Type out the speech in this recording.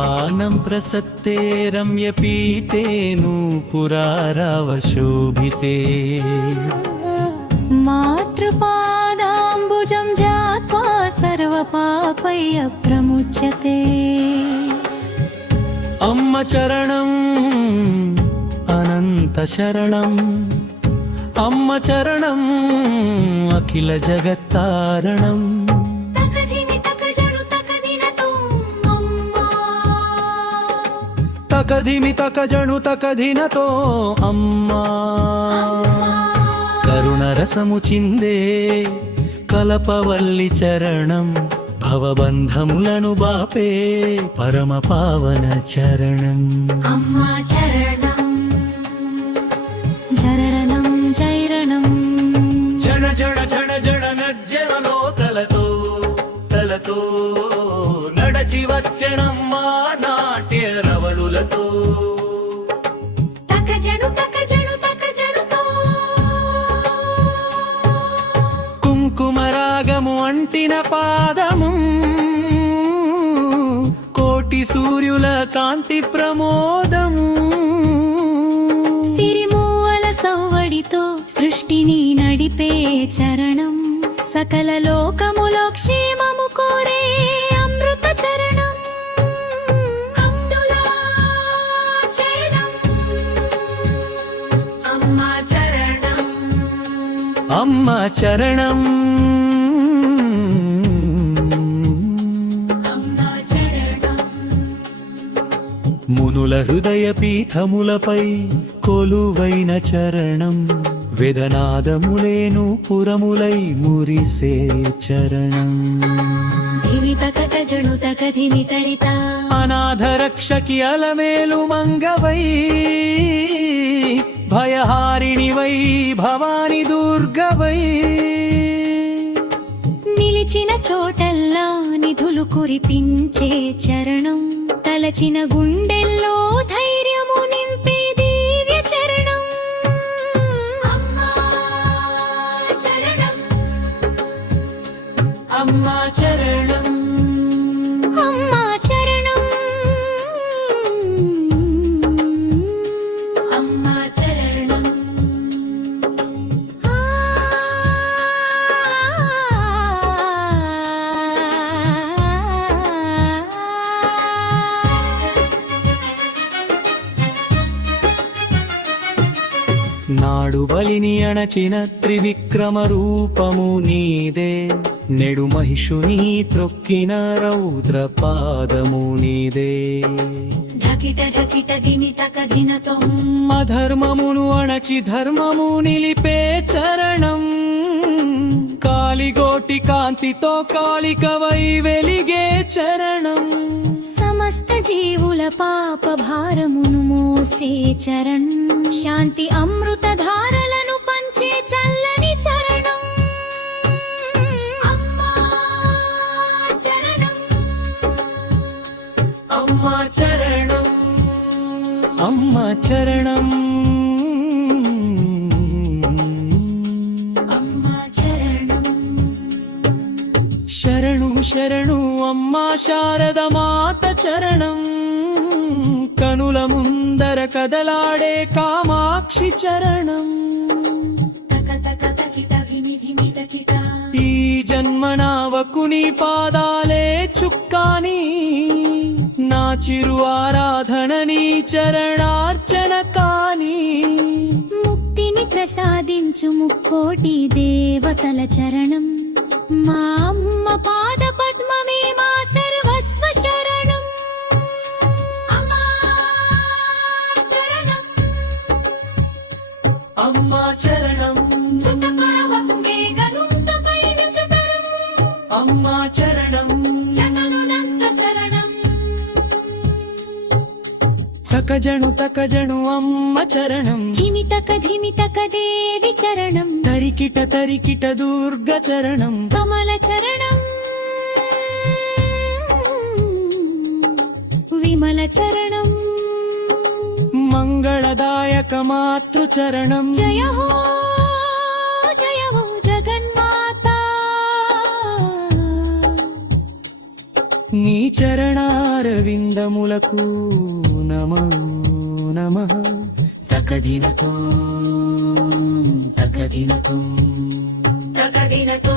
पानं प्रसत्ते रम्यपीते नूपुरारावशोभिते मातृपादाम्बुजं जात्वा सर्वपापैः प्रमुच्यते अम्म चरणम् अनन्त शरणम् अम्म चरणम् अखिल जगत्तारणम् తకధిమి తకజను తకధినతో అమ్మా కరుణ రసము చిందే కలపవల్లి చరణం భవబంధములను బాపే పరమ పావన చరణం అమ్మా చరణం జరణం జైరణం జణ జణ జణ జణ నజ్జనలో తలతో తలతో నడచి వచ్చనమ్మా నాట్య రవళులతో తకజను తకజను తకజనుతో కుంకుమరాగము అంటిన పాదము కోటి సూర్యుల కాంతి ప్రమోదము సిరిమూవల సౌవడితో సృష్టిని నడిపే చరణం సకల లోకములో క్షేమము కోరే అమృత చరణం అందులా చరణం అమ్మా చరణం అమ్మ చరణం అమ్మా చరణం మునుల హృదయ పీఠములపై కొలువైన చరణం వేదనాదములేను పురములై మురిసే చరణం ధిమి తకట జను తక ధిమి తరిత అనాథ రక్షకి అలమేలు మంగవై భయహారిణివై భవాని దుర్గవై నిలిచిన చోటల్లా నిధులు కురిపించే చరణం తలచిన గుండెల్లో ధైర్యము నింపే దివ్య చరణం అమ్మా చరణం అమ్మా చరణం అమ్మా చరణం అమ్మా చరణం నాడు బలిని అణచిన త్రివిక్రమ రూపము నీదే నెడు మహిషుని త్రొక్కిన రౌద్ర పాదము నీదే ఢకిట ఢకిట ధిమి తక ధినతో అధర్మమును అణచి ధర్మము నిలిపే చరణం కాలిగోటి కాంతితో కాళికవై వెలిగే చరణం సమస్త జీవుల పాప భారమును మోసే చరణ్ శాంతి అమృత ధారలను పంచే చల్లని చరణం అమ్మా చరణం అమ్మా చరణం అమ్మా చరణం అమ్మా చరణం శరణు శరణు అమ్మా శారద మాత చరణం కనుల ముందర కదలాడే కామాక్షి చరణం తక తక తకిట ధిమి ధిమి తకిట ఈ జన్మనావకు నీ పాదాలే చుక్కాని నా చిరు ఆరాధన నీ చరణార్చన కాని ముక్తిని ప్రసాదించు ముక్కోటి దేవతల చరణం మా అమ్మ పాద పద్మమే మా సర్వస్వ శరణం అమ్మా చరణం అమ్మా చరణం ధృతపరవకు వేగనుంతపై నిజతరం అమ్మా చరణం జగనునంత చరణం తకజను అమ్మ చరణం ధిమి తక దేవి చరణం తరికిట తరికిట దుర్గ చరణం కమల చరణం విమల చరణం మంగళదాయక మాతృ చరణం జయ హో జగన్మాత నీ చరణాల పాదారవిందములకు నమో నమః తకదినతో తకదినతో తకదినతో